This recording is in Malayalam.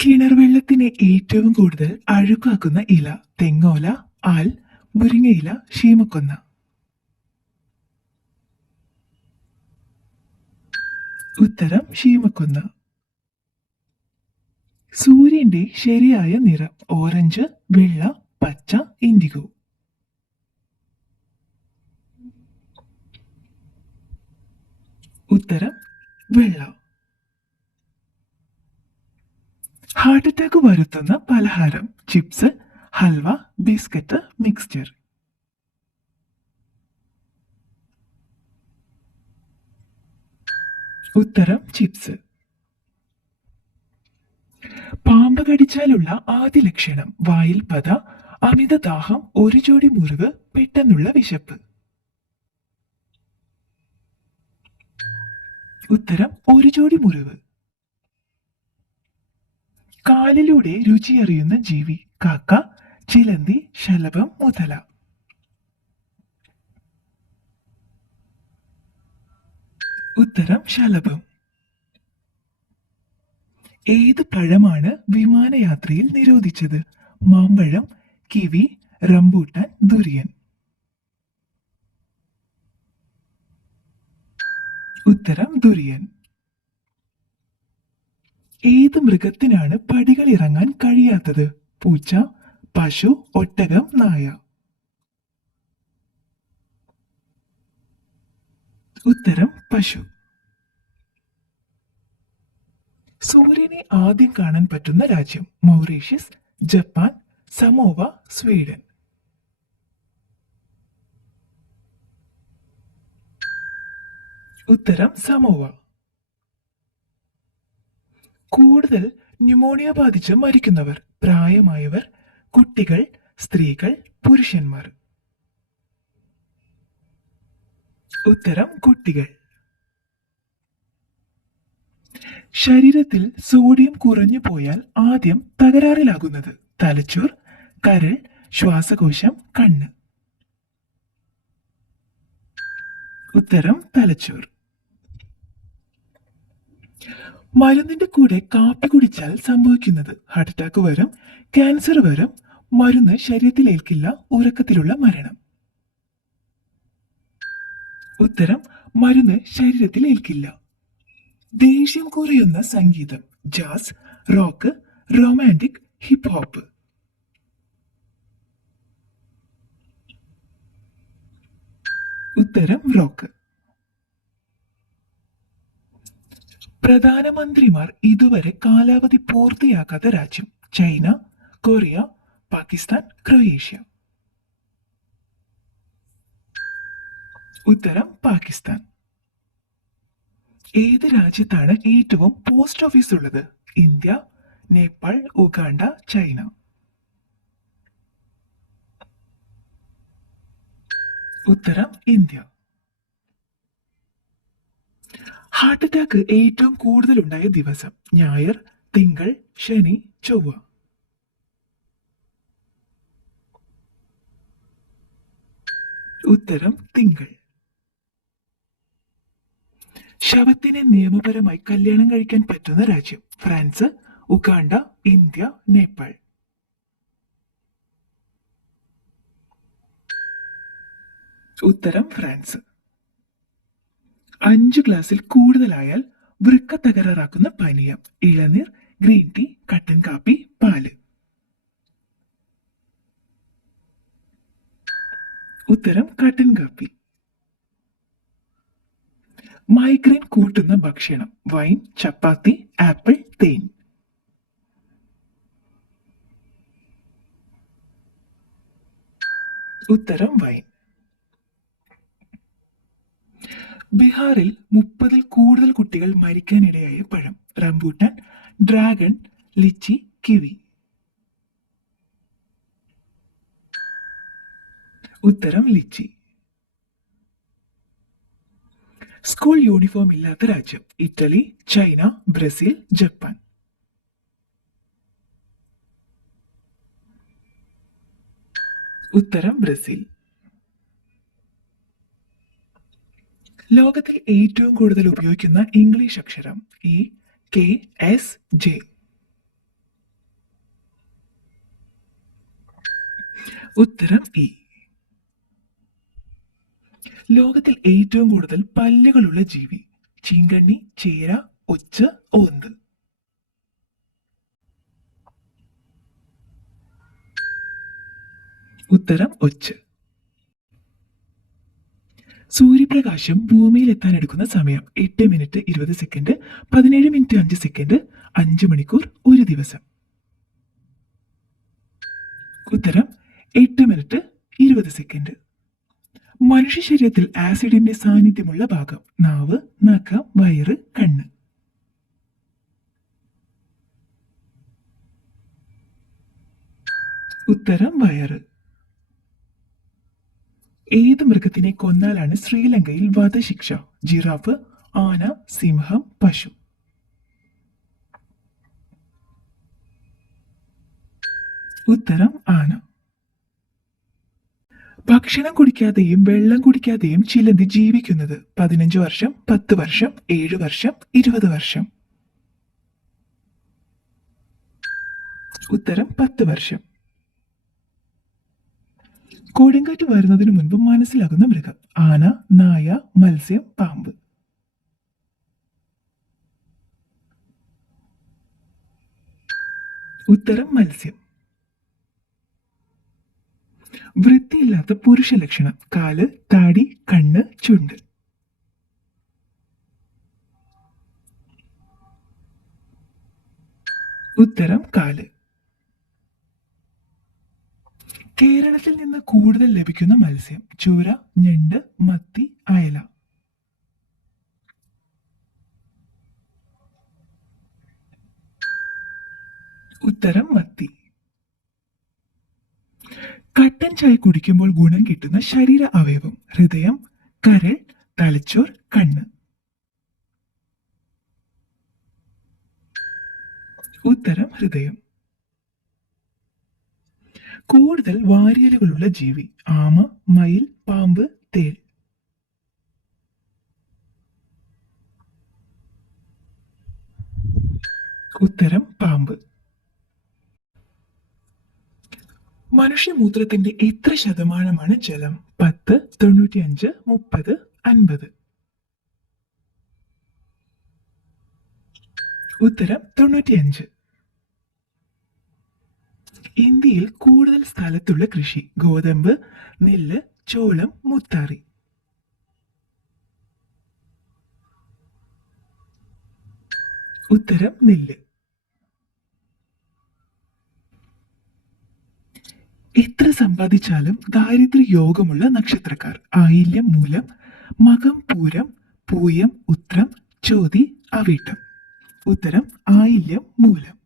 കിണർ വെള്ളത്തിനെ ഏറ്റവും കൂടുതൽ അഴുക്കാക്കുന്ന ഇല തെങ്ങോല, ആൽ, മുരിങ്ങയില, ശീമക്കൊന്ന. ഉത്തരം ശീമക്കൊന്ന. സൂര്യന്റെ ശരിയായ നിറം ഓറഞ്ച്, വെള്ള, പച്ച, ഇൻഡിഗോ. ഉത്തരം വെള്ള. ഹാർട്ട് അറ്റാക്ക് വരുത്തുന്ന പലഹാരം ചിപ്സ്, ഹൽവ, ബിസ്ക്കറ്റ്, മിക്സ്ചർ. ഉത്തരം ചിപ്സ്. പാമ്പ് കടിച്ചാലുള്ള ആദ്യ ലക്ഷണം വായിൽ പത, അമിതദാഹം, ഒരു ജോടി മുറിവ്, പെട്ടെന്നുള്ള വിശപ്പ്. ഉത്തരം ഒരു ജോടി മുറിവ്. കാലിലൂടെ രുചിയറിയുന്ന ജീവി കാക്ക, ചിലന്തി, ശലഭം, മുതല. ഉത്തരം ശലഭം. ഏത് പഴമാണ് വിമാനയാത്രയിൽ നിരോധിച്ചത്? മാമ്പഴം, കിവി, റംബൂട്ടാൻ, ദുരിയൻ. ഉത്തരം ദുരിയൻ. ഏത് മൃഗത്തിനാണ് പടികൾ ഇറങ്ങാൻ കഴിയാത്തത്? പൂച്ച, പശു, ഒട്ടകം, നായ. ഉത്തരം പശു. സൂര്യനെ ആദ്യം കാണാൻ പറ്റുന്ന രാജ്യം മൗറീഷ്യസ്, ജപ്പാൻ, സമോവ, സ്വീഡൻ. ഉത്തരം സമോവ. കൂടുതൽ ന്യൂമോണിയ ബാധിച്ച് മരിക്കുന്നവർ പ്രായമായവർ, കുട്ടികൾ, സ്ത്രീകൾ, പുരുഷന്മാർ. ഉത്തരം കുട്ടികൾ. ശരീരത്തിൽ സോഡിയം കുറഞ്ഞു പോയാൽ ആദ്യം തകരാറിലാകുന്നത് തലച്ചോർ, കരൾ, ശ്വാസകോശം, കണ്ണ്. ഉത്തരം തലച്ചോർ. മരുന്നിന്റെ കൂടെ കാപ്പി കുടിച്ചാൽ സംഭവിക്കുന്നത് ഹാർട്ട് അറ്റാക്ക് വരും, ക്യാൻസർ വരും, മരുന്ന് ശരീരത്തിൽ ഏൽക്കില്ല, ഉറക്കത്തിലുള്ള മരണം. ഉത്തരം മരുന്ന് ശരീരത്തിൽ ഏൽക്കില്ല. ദേഷ്യം കുറയുന്ന സംഗീതം jazz, rock, romantic, hip hop. ഉത്തരം റോക്ക്. പ്രധാനമന്ത്രിമാർ ഇതുവരെ കാലാവധി പൂർത്തിയാക്കാത്ത രാജ്യം ചൈന, കൊറിയ, പാകിസ്ഥാൻ, ക്രൊയേഷ്യ. ഉത്തരം പാകിസ്ഥാൻ. ഏത് രാജ്യത്താണ് ഏറ്റവും പോസ്റ്റ് ഓഫീസ് ഉള്ളത്? India, Nepal, Uganda, China. ഉത്തരം ഇന്ത്യ. ഹാർട്ട് അറ്റാക്ക് ഏറ്റവും കൂടുതൽ ഉണ്ടായ ദിവസം ഞായർ, തിങ്കൾ, ശനി, ചൊവ്വ. ഉത്തരം തിങ്കൾ. ശവത്തിനെ നിയമപരമായി കല്യാണം കഴിക്കാൻ പറ്റുന്ന രാജ്യം ഫ്രാൻസ്, ഉഗാണ്ട, ഇന്ത്യ, നേപ്പാൾ. ഉത്തരം ഫ്രാൻസ്. 5 ഗ്ലാസ്സിൽ കൂടുതലായാൽ വൃക്ക തകരാറാക്കുന്ന പാനീയം ഇളനീർ, ഗ്രീൻ ടീ, കട്ടൻ കാപ്പി, പാല്. ഉത്തരം കട്ടൻ കാപ്പി. മൈഗ്രെയിൻ കൂട്ടുന്ന ഭക്ഷണം വൈൻ, ചപ്പാത്തി, ആപ്പിൾ, തേൻ. ഉത്തരം വൈൻ. ബീഹാറിൽ 30-ൽ കൂടുതൽ കുട്ടികൾ മരിക്കാനിടയായ പഴം റംബൂട്ടാൻ, ഡ്രാഗൺ, ലിച്ചി, കിവി. ഉത്തരം ലിച്ചി. സ്കൂൾ യൂണിഫോം ഇല്ലാത്ത രാജ്യം ഇറ്റലി, ചൈന, ബ്രസീൽ, ജപ്പാൻ. ഉത്തരം ബ്രസീൽ. ലോകത്തിൽ ഏറ്റവും കൂടുതൽ ഉപയോഗിക്കുന്ന ഇംഗ്ലീഷ് അക്ഷരം ഇ, കെ, എസ്, ജെ. ഉത്തരം ഇ. ലോകത്തിൽ ഏറ്റവും കൂടുതൽ പല്ലുകളുള്ള ജീവി? ചീങ്കണ്ണി, ചേര, ഒച്ച്, ഓന്ത്. ഉത്തരം ഒച്ച്. സൂര്യപ്രകാശം ഭൂമിയിൽ എത്താൻ എടുക്കുന്ന സമയം 8 മിനിറ്റ് 20 സെക്കൻഡ്, 17 മിനിറ്റ് 5 സെക്കൻഡ്, 5 മണിക്കൂർ, 1 ദിവസം. ഉത്തരം 8 മിനിറ്റ് 20 സെക്കൻഡ്. മനുഷ്യ ശരീരത്തിൽ ആസിഡിന്റെ സാന്നിധ്യമുള്ള ഭാഗം? നാവ്, നഖം, വയറ്, കണ്ണ്. ഉത്തരം വയറ്. ഏത് മൃഗത്തിനെ കൊന്നാലാണ് ശ്രീലങ്കയിൽ വധശിക്ഷ? ജിറാഫ്, ആന, സിംഹം, പശു. ഉത്തരം ആന. ഭക്ഷണം കുടിക്കാതെയും വെള്ളം കുടിക്കാതെയും ചിലന്തി ജീവിക്കുന്നത്? 15 വർഷം, 10 വർഷം, 7 വർഷം, 20 വർഷം. ഉത്തരം 10 വർഷം. കൊടുങ്കാറ്റ് വരുന്നതിനു മുൻപ് മനസ്സിലാകുന്ന മൃഗം? ആന, നായ, മത്സ്യം, പാമ്പ്. ഉത്തരം മത്സ്യം. വൃത്തിയില്ലാത്ത പുരുഷ ലക്ഷണം? കാല്, താടി, കണ്ണ്, ചുണ്ട്. ഉത്തരം കാല്. കേരളത്തിൽ നിന്ന് കൂടുതൽ ലഭിക്കുന്ന മത്സ്യം? ചൂര, ഞണ്ട്, മത്തി, അയല. ഉത്തരം മത്തി. കട്ടൻ ചായ കുടിക്കുമ്പോൾ ഗുണം കിട്ടുന്ന ശരീര അവയവം? ഹൃദയം, കരൾ, തലച്ചോർ, കണ്ണ്. ഉത്തരം ഹൃദയം. കൂടുതൽ വാരിയലുകളുള്ള ജീവി? ആമ, മയിൽ, പാമ്പ്, തേൾ. ഉത്തരം പാമ്പ്. മനുഷ്യമൂത്രത്തിന്റെ എത്ര ശതമാനമാണ് ജലം? 10, 95, 30, 50. ഉത്തരം 95. ഇന്ത്യയിൽ കൂടുതൽ സ്ഥലത്തുള്ള കൃഷി? ഗോതമ്പ്, നെല്ല്, ചോളം, മുത്താറി. ഉത്തരം നെല്ല്. എത്ര സമ്പാദിച്ചാലും ദാരിദ്ര്യ യോഗമുള്ള നക്ഷത്രക്കാർ? ആയില്യം, മൂലം, മകം, പൂരം, പൂയം, ഉത്രം, ചോതി, അവിട്ടം. ഉത്തരം ആയില്യം, മൂലം.